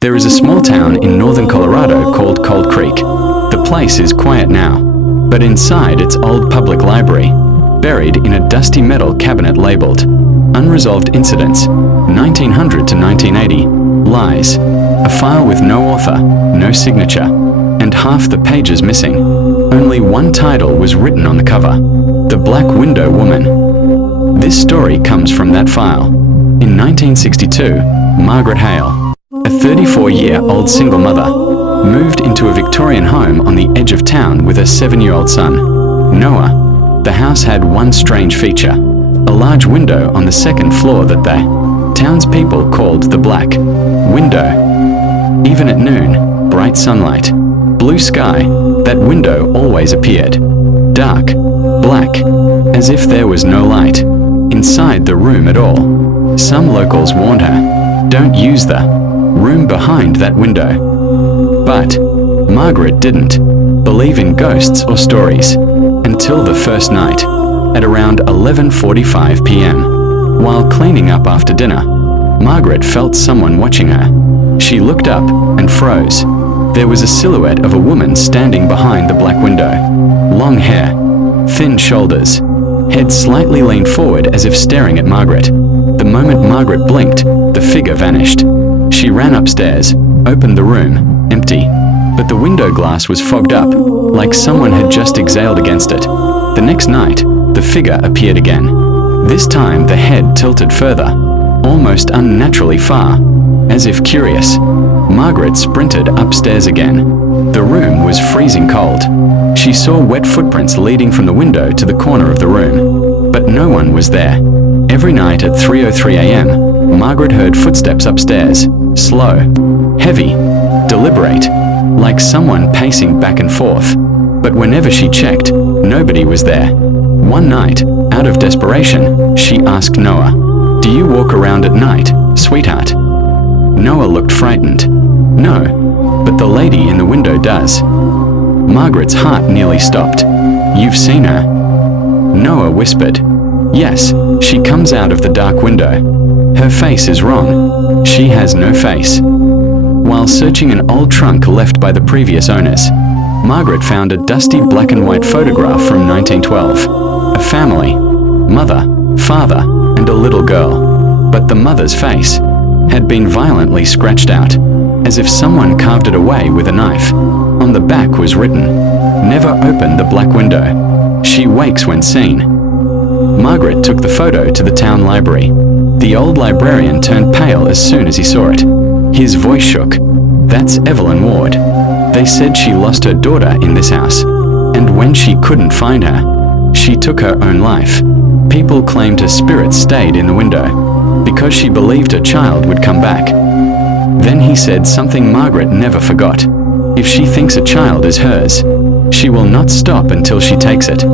There is a small town in northern Colorado called Cold Creek. The place is quiet now, but inside its old public library, buried in a dusty metal cabinet labeled Unresolved Incidents, 1900 to 1980, lies a file with no author, no signature, and half the pages missing. Only one title was written on the cover: The Black Window Woman. This story comes from that file. In 1962, Margaret Hale, a 34-year-old single mother, moved into a Victorian home on the edge of town with her 7-year-old son, Noah. The house had one strange feature: a large window on the second floor that the townspeople called the Black Window. Even at noon, bright sunlight, blue sky, that window always appeared dark, black, as if there was no light inside the room at all. Some locals warned her, "Don't use the room behind that window." But Margaret didn't believe in ghosts or stories until the first night, at around 11:45 p.m. While cleaning up after dinner, Margaret felt someone watching her. She looked up and froze. There was a silhouette of a woman standing behind the black window. Long hair, thin shoulders, head slightly leaned forward as if staring at Margaret. The moment Margaret blinked, the figure vanished. She ran upstairs, opened the room, empty. But the window glass was fogged up, like someone had just exhaled against it. The next night, the figure appeared again. This time the head tilted further, almost unnaturally far. As if curious, Margaret sprinted upstairs again. The room was freezing cold. She saw wet footprints leading from the window to the corner of the room, but no one was there. Every night at 3:03 a.m., Margaret heard footsteps upstairs, slow, heavy, deliberate, like someone pacing back and forth. But whenever she checked, nobody was there. One night, out of desperation, she asked Noah, "Do you walk around at night, sweetheart?" Noah looked frightened. "No, but the lady in the window does." Margaret's heart nearly stopped. "You've seen her?" Noah whispered, "Yes, she comes out of the dark window. Her face is wrong. She has no face." While searching an old trunk left by the previous owners, Margaret found a dusty black and white photograph from 1912. A family, mother, father, and a little girl. But the mother's face had been violently scratched out, as if someone carved it away with a knife. On the back was written, "Never open the black window. She wakes when seen." Margaret took the photo to the town library. The old librarian turned pale as soon as he saw it. His voice shook. "That's Evelyn Ward. They said she lost her daughter in this house, and when she couldn't find her, she took her own life. People claimed her spirit stayed in the window because she believed her child would come back." Then he said something Margaret never forgot. "If she thinks a child is hers, she will not stop until she takes it."